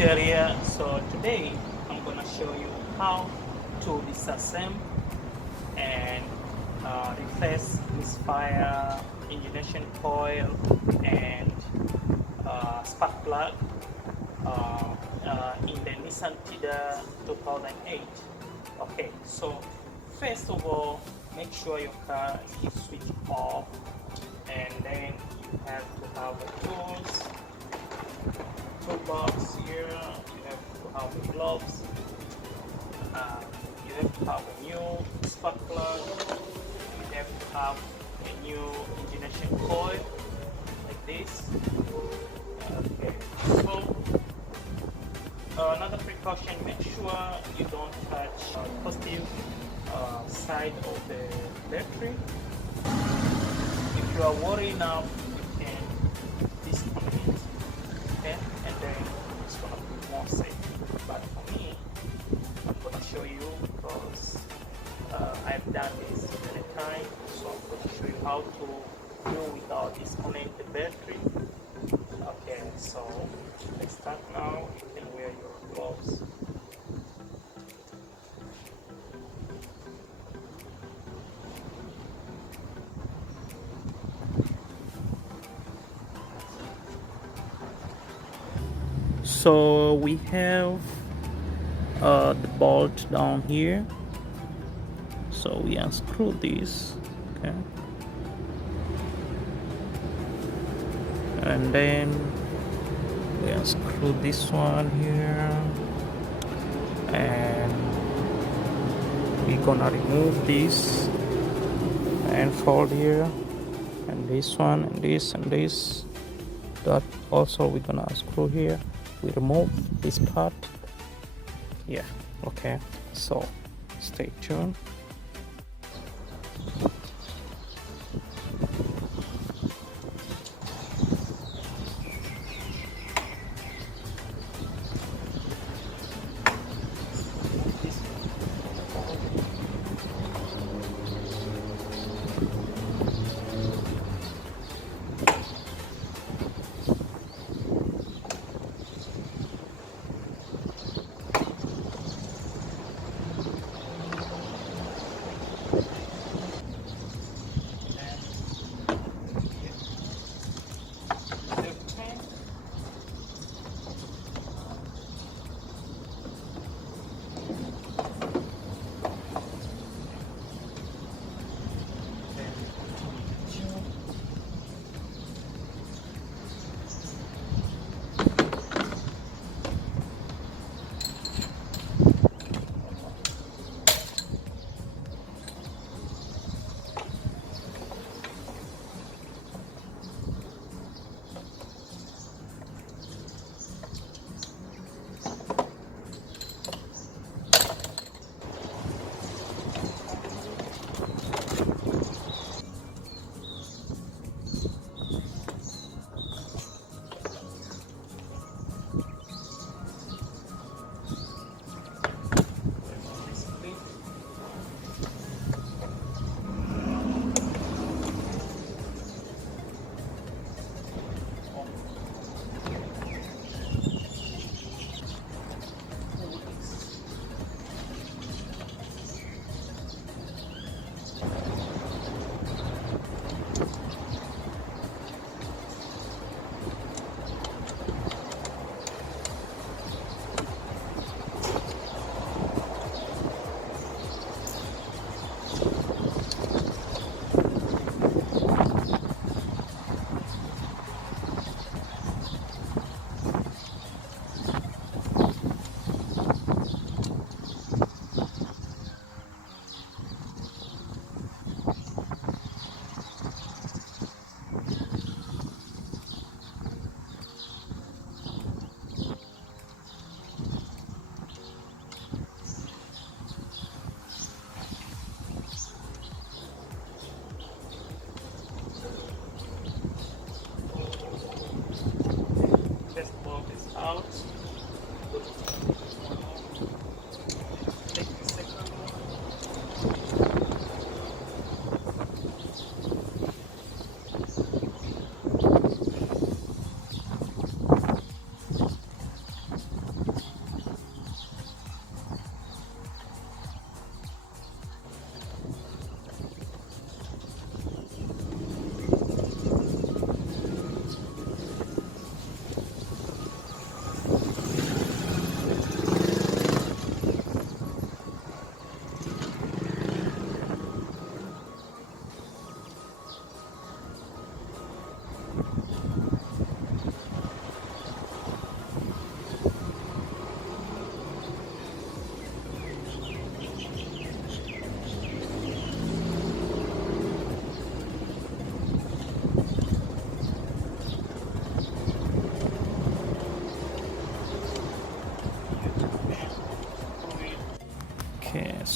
Nigeria. So today I'm gonna show you how to disassemble and replace misfire ignition coil and spark plug in the Nissan Tiida 2008. Okay, so first of all, make sure your car is switched off, and then you have to have the tools, toolbox here. You have to have the gloves. You have to have a new spark plug. You have to have a new ignition coil like this. Okay, so another precaution: make sure you don't touch positive side of the battery. If you are worried enough, you can disconnect it, okay? And then it's gonna be more safe. But for me, I'm gonna show you because I've done this many times, so I'm gonna show you how to do without disconnect the battery. Okay, so let's start now. You can wear your gloves. So we have the bolt down here, so we unscrew this, okay, and then we unscrew this one here, and we're gonna remove this and fold here, and this one, and this, and this. That also we're gonna unscrew here. We remove this part. Yeah, okay, so stay tuned.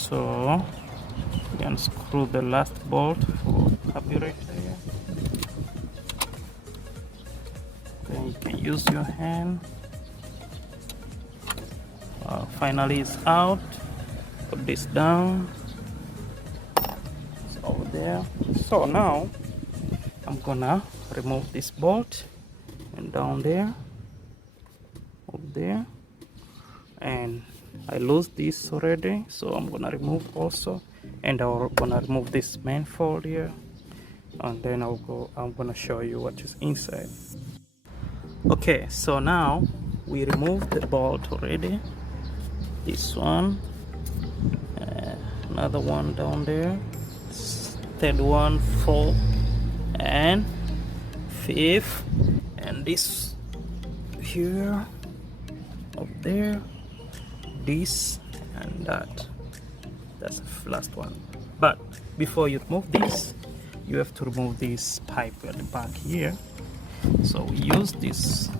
So you can screw the last bolt for carburetor here. Then you can use your hand. Finally it's out. Put this down. It's over there. So now I'm gonna remove this bolt, and down there, over there, and I lose this already, so I'm gonna remove also, and I'm gonna remove this manifold here, and then I'm gonna show you what is inside. Okay, so now we removed the bolt already. This one, another one down there, third one, fourth, and fifth, and this here, up there, this and that. That's the last one. But before you remove this, you have to remove this pipe at the back here. So we use this.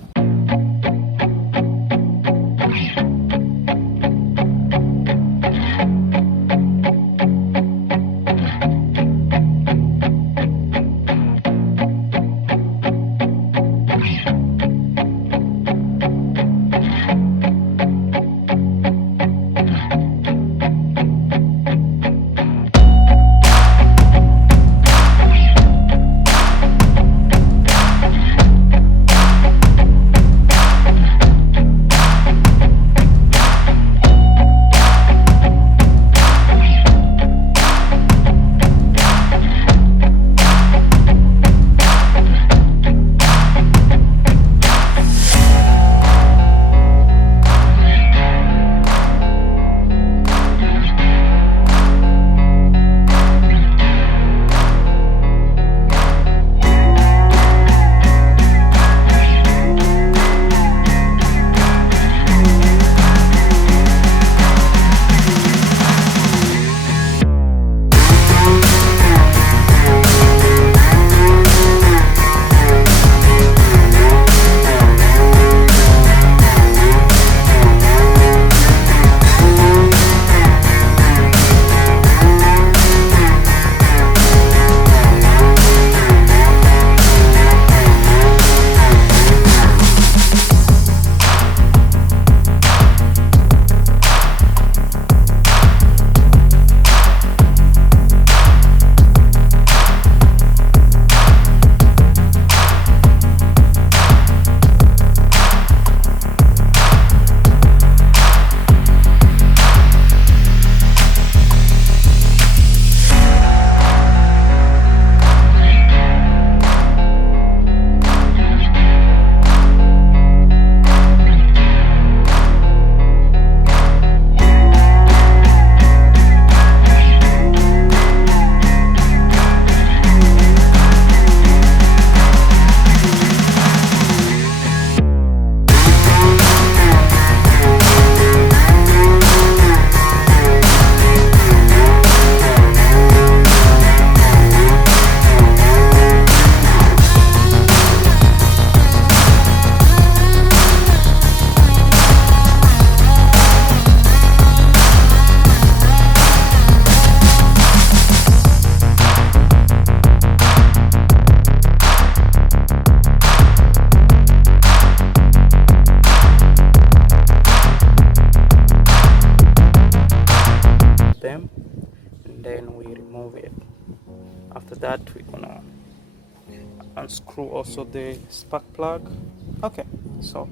After that, we're gonna unscrew also the spark plug. Okay, so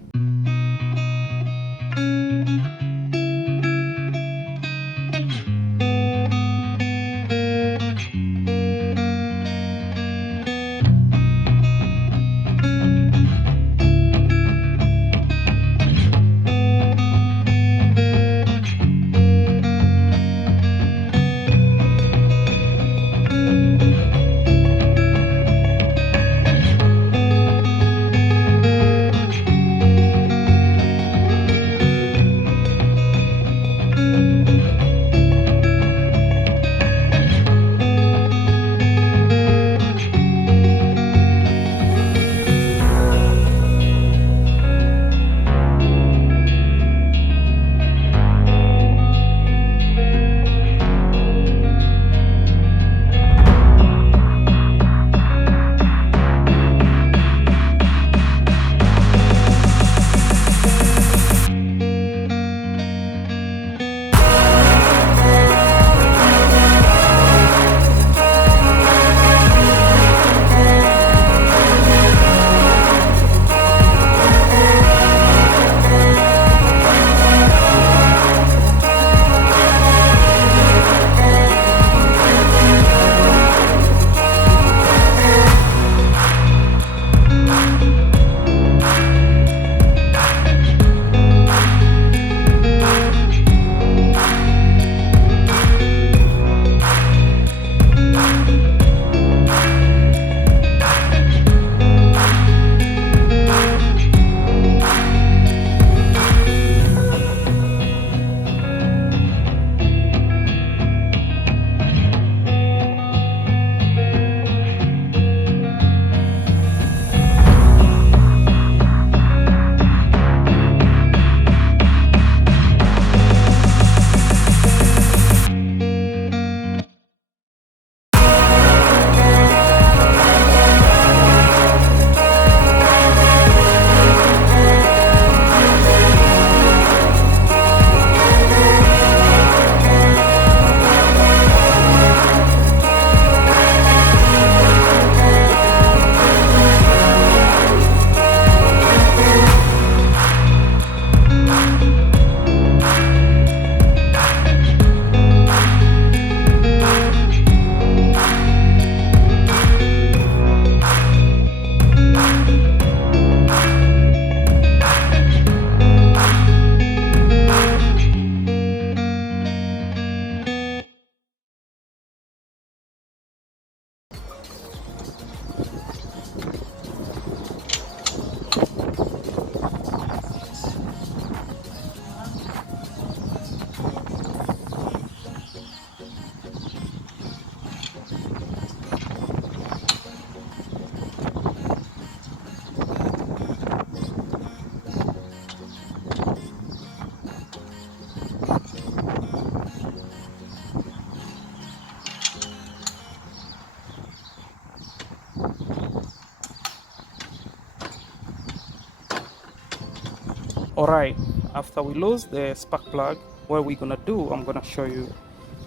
Alright, after we lose the spark plug, what we're gonna do, I'm gonna show you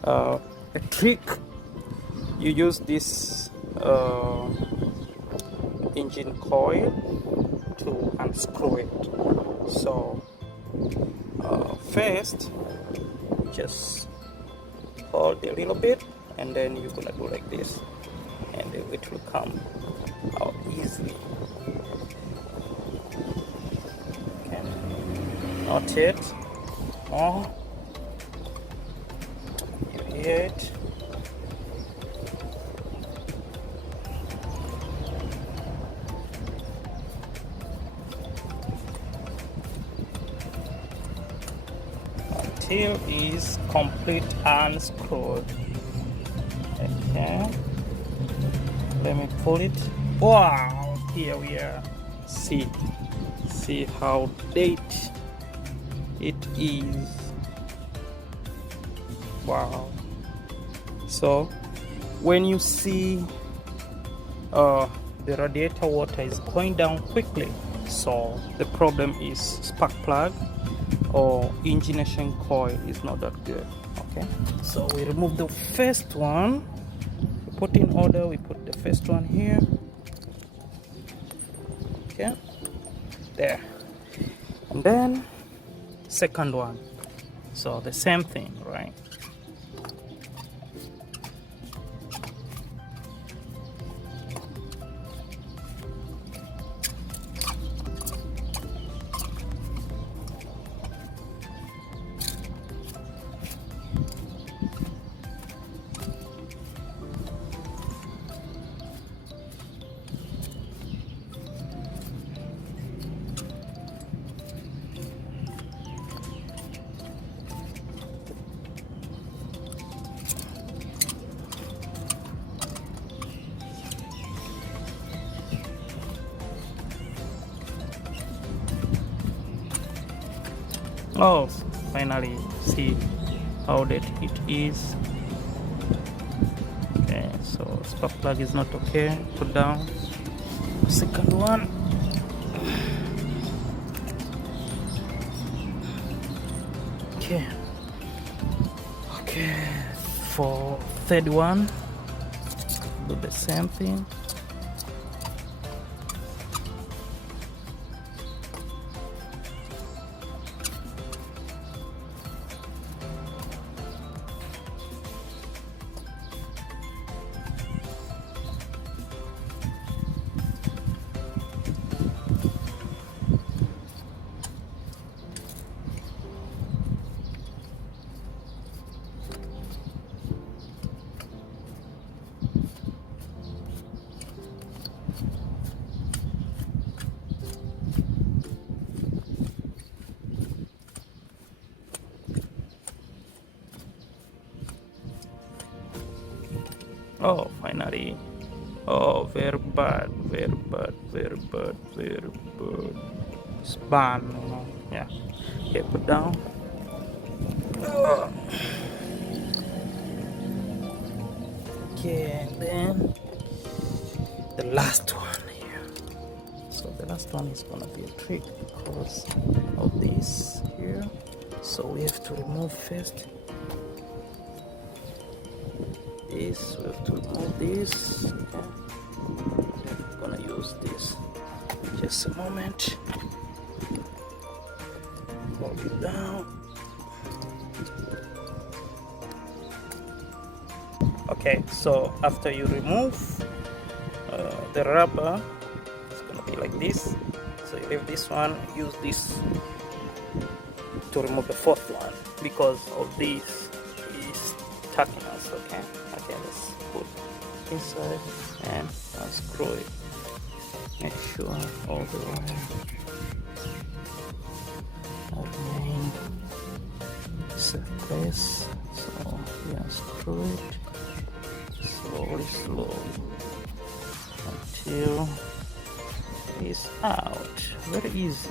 a trick. You use this engine coil to unscrew it. So first, just hold a little bit, and then you're gonna do like this, and it will come out easily. Okay. Not yet. Oh, you hear it? Until is complete unscrewed. Okay, let me pull it. Wow, here we are. See how tight it is. Wow. So when you see the radiator water is going down quickly, so the problem is spark plug or ignition coil is not that good. Okay, so we remove the first one, put in order. We put the first one here. Okay, there, and then second one. So the same thing, right? Oh, finally see how that it is. Okay, so spark plug is not okay. Put down second one. Okay, for third one, do the same thing. Oh, finally. Oh, very bad. It's bad, you know. Yeah. Okay, put down. Okay, and then the last one here. So the last one is gonna be a trick because of this here. So we have to remove first this. We have to remove this. Okay. I'm gonna use this. Just a moment. Hold it down. Okay, so after you remove the rubber, it's gonna be like this. So you leave this one, use this to remove the fourth one because of this is tucking us. Okay, let's put inside and unscrew it. Make sure all the wire remain safe place. So we unscrew it slowly until it's out. Very easy.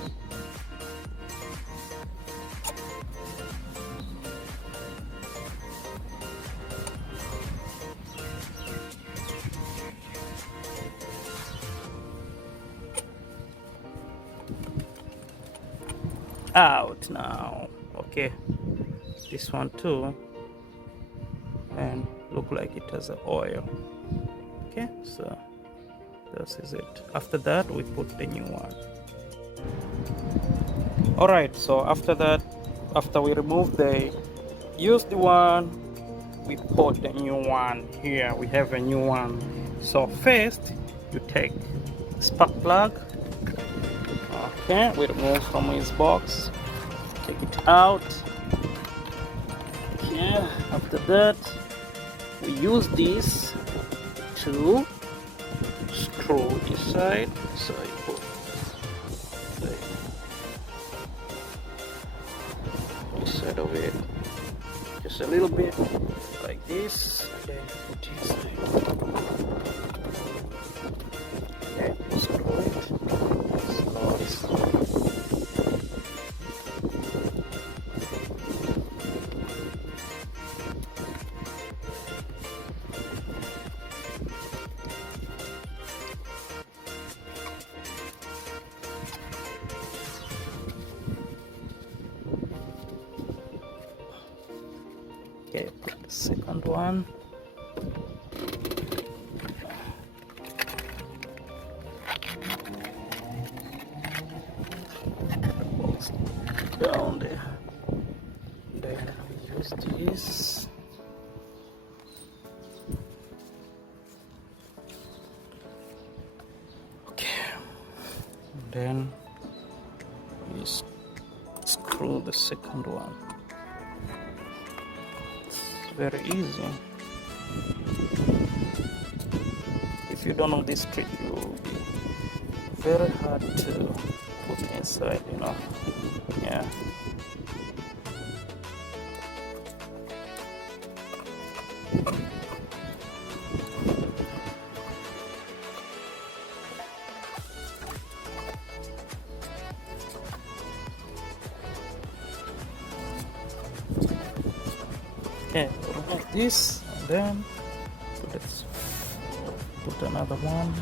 out now. Okay, this one too, and look like it has an oil. Okay, so this is it. After that, we put the new one. All right, so after that, after we remove the used one, we put the new one here. We have a new one. So first you take spark plug. Okay, we remove from his box, take it out. Okay, after that we use this to screw this side. So you put this side of it just a little bit like this, and then put inside. And screw it slowly. Okay, put the second one. Down there. Then we use this. Okay. And then we screw the second one. Very easy. If you don't know this trick, it will be very hard to put inside, you know. Yeah. Okay, remove this, and then put another one,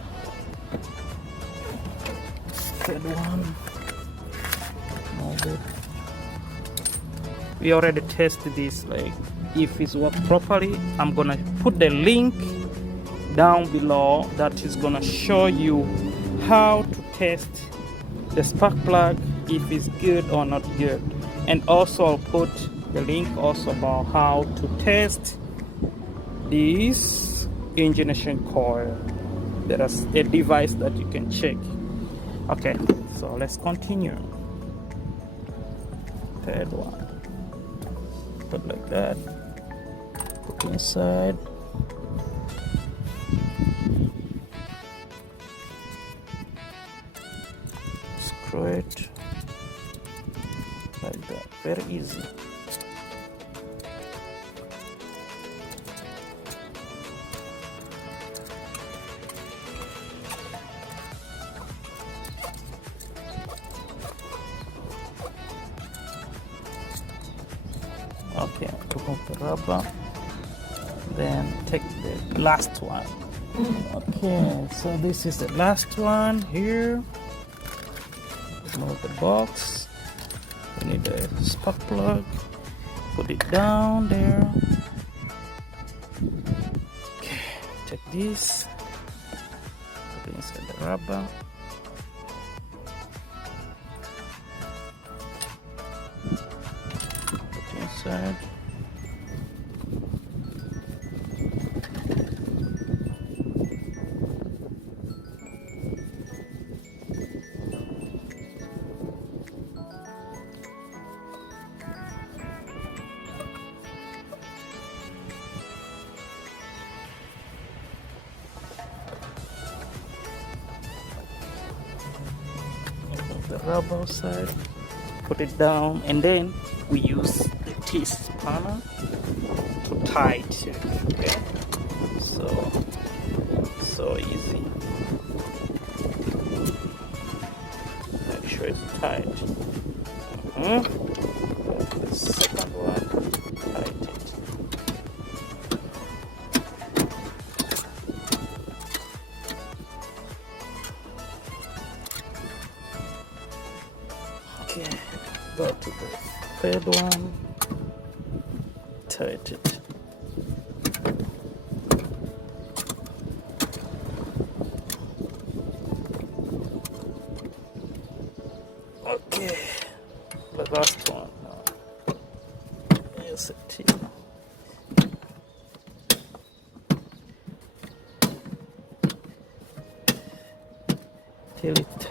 third one. Move it. We already tested this, like if it's worked properly. I'm gonna put the link down below that is gonna show you how to test the spark plug, if it's good or not good, and also I'll put the link also about how to test this ignition coil. There is a device that you can check. Okay, so let's continue. Third one, put like that, put inside. Screw it like that, very easy. Okay, remove the rubber, then take the last one. Okay, so this is the last one here. Remove the box. We need a spark plug. Put it down there. Okay, take this. Put it inside the rubber. Put it inside. The rubber side, put it down, and then we use the T-spanner to tie it. Okay, so easy. Make sure it's tight. The second one, tight it. Okay, Go to the third one, tighten it. Okay, the last one now. Here's a Tiida. Till it.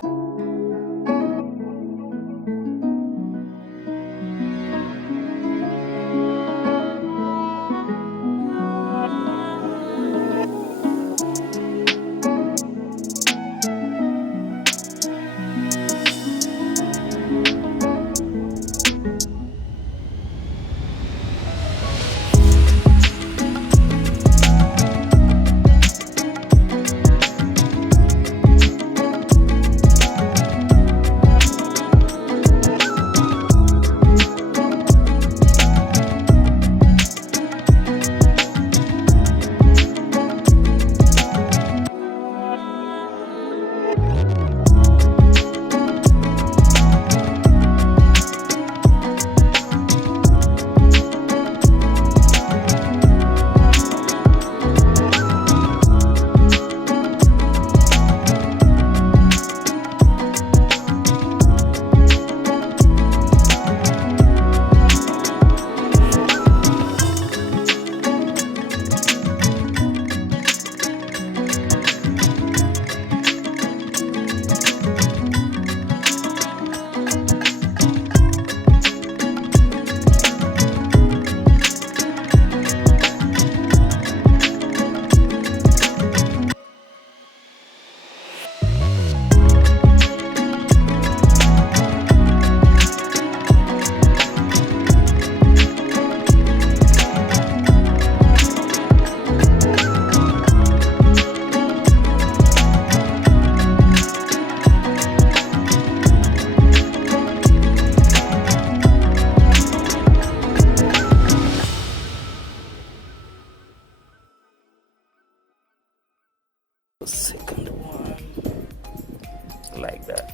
The second one, like that.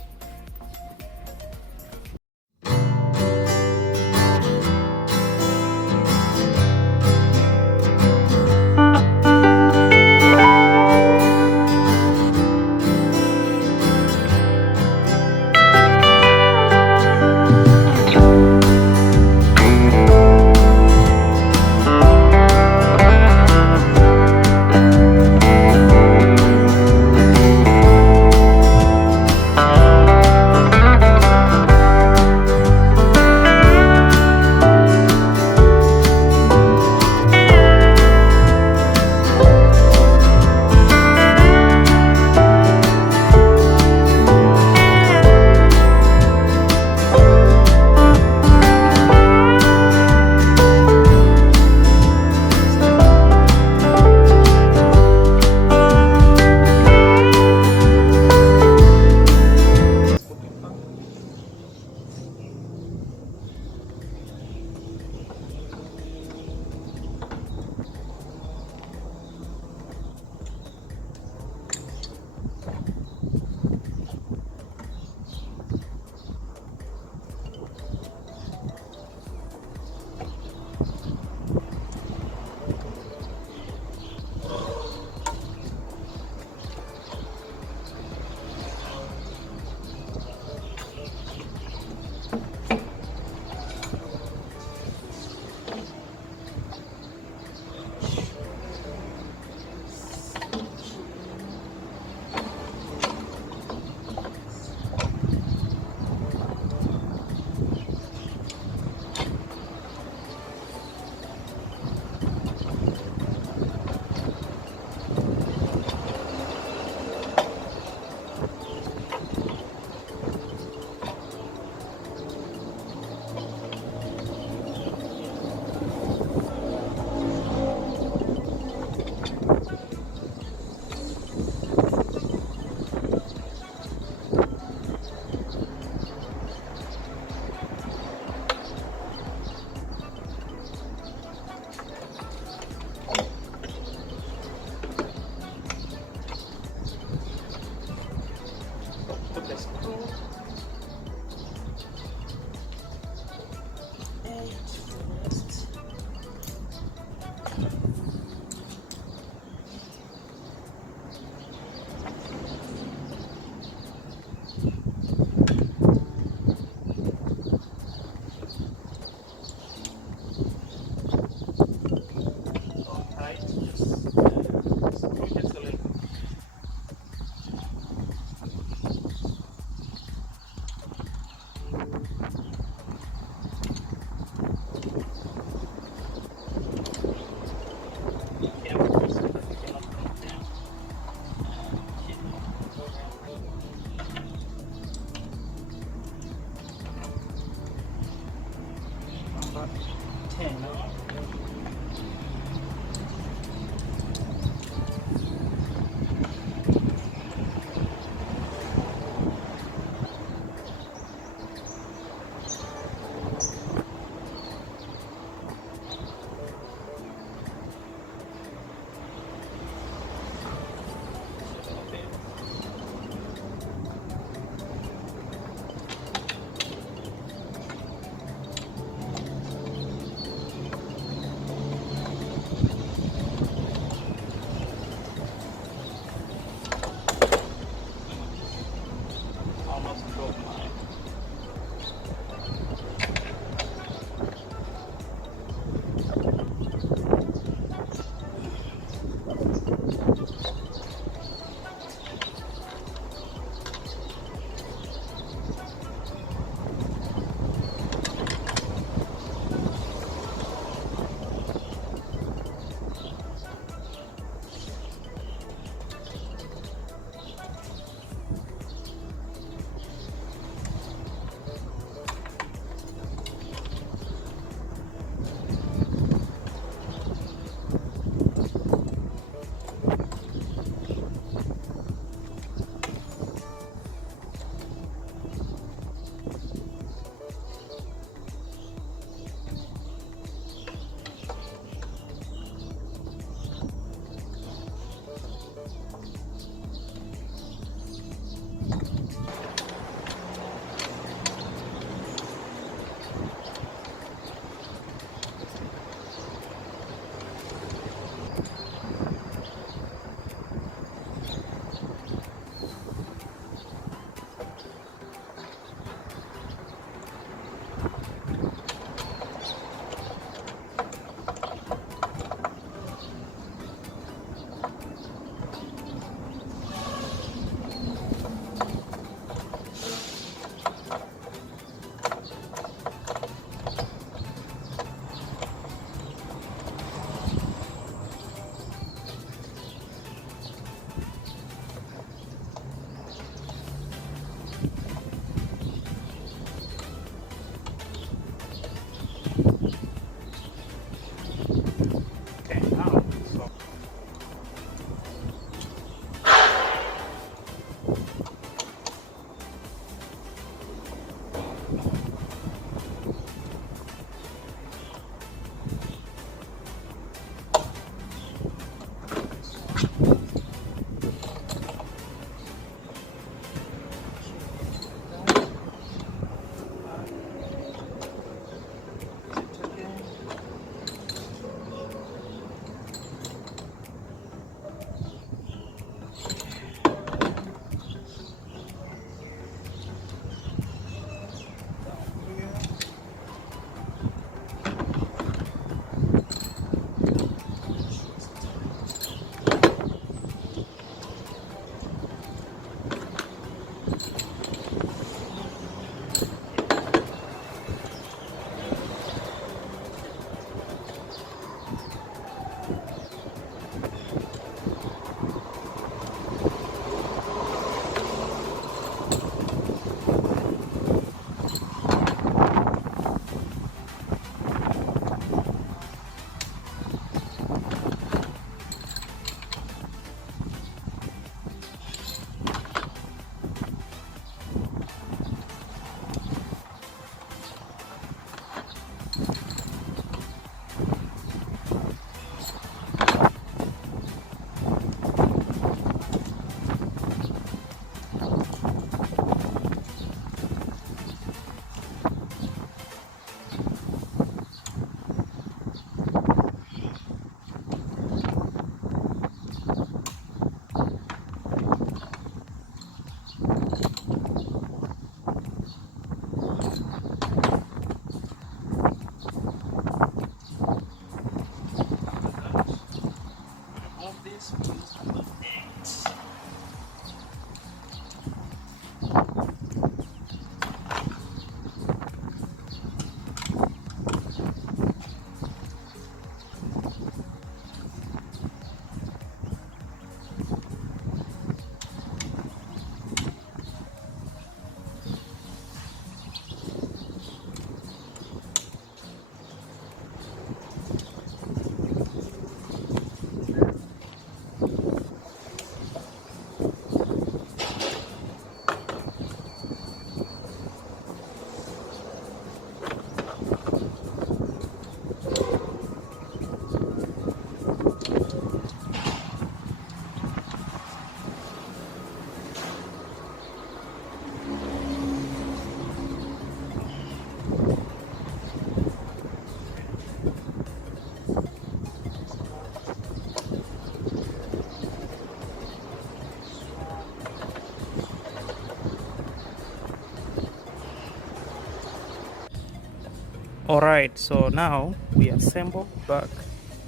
Alright, so now we assemble back.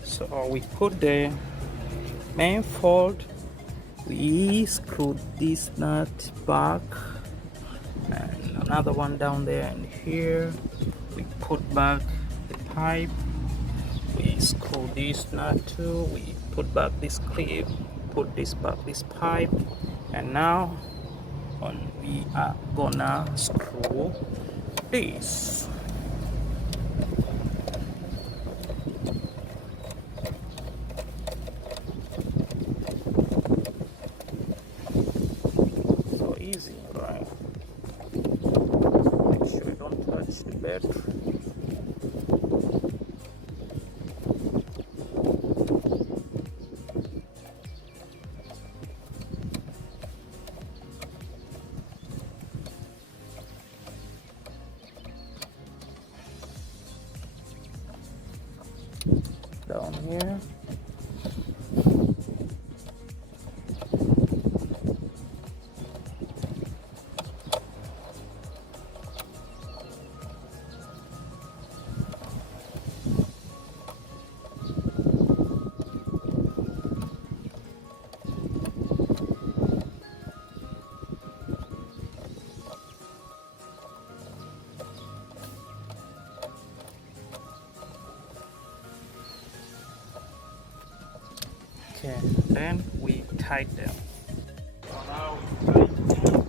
So we put the manifold, we screw this nut back, and another one down there and here. We put back the pipe, we screw this nut too, we put back this clip, put this back, this pipe, and now we are gonna screw this. So easy, right? Make sure you don't touch the battery. Down here. Okay, then we tighten them. So now we tighten them.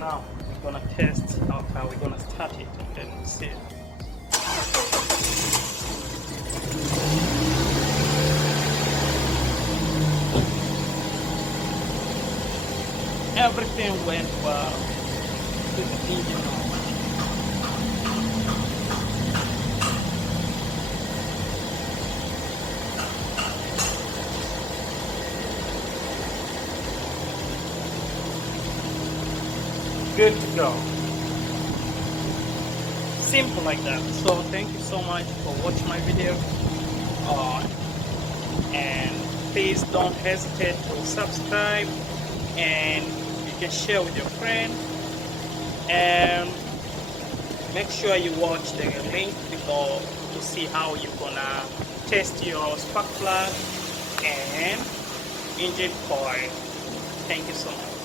now we're gonna test how far we're gonna start it and then see. Everything went well to the engine. Good to go. Simple like that. So thank you so much for watching my video, and please don't hesitate to subscribe, and you can share with your friend, and make sure you watch the link below to see how you're gonna test your spark plug and engine coil. Thank you so much.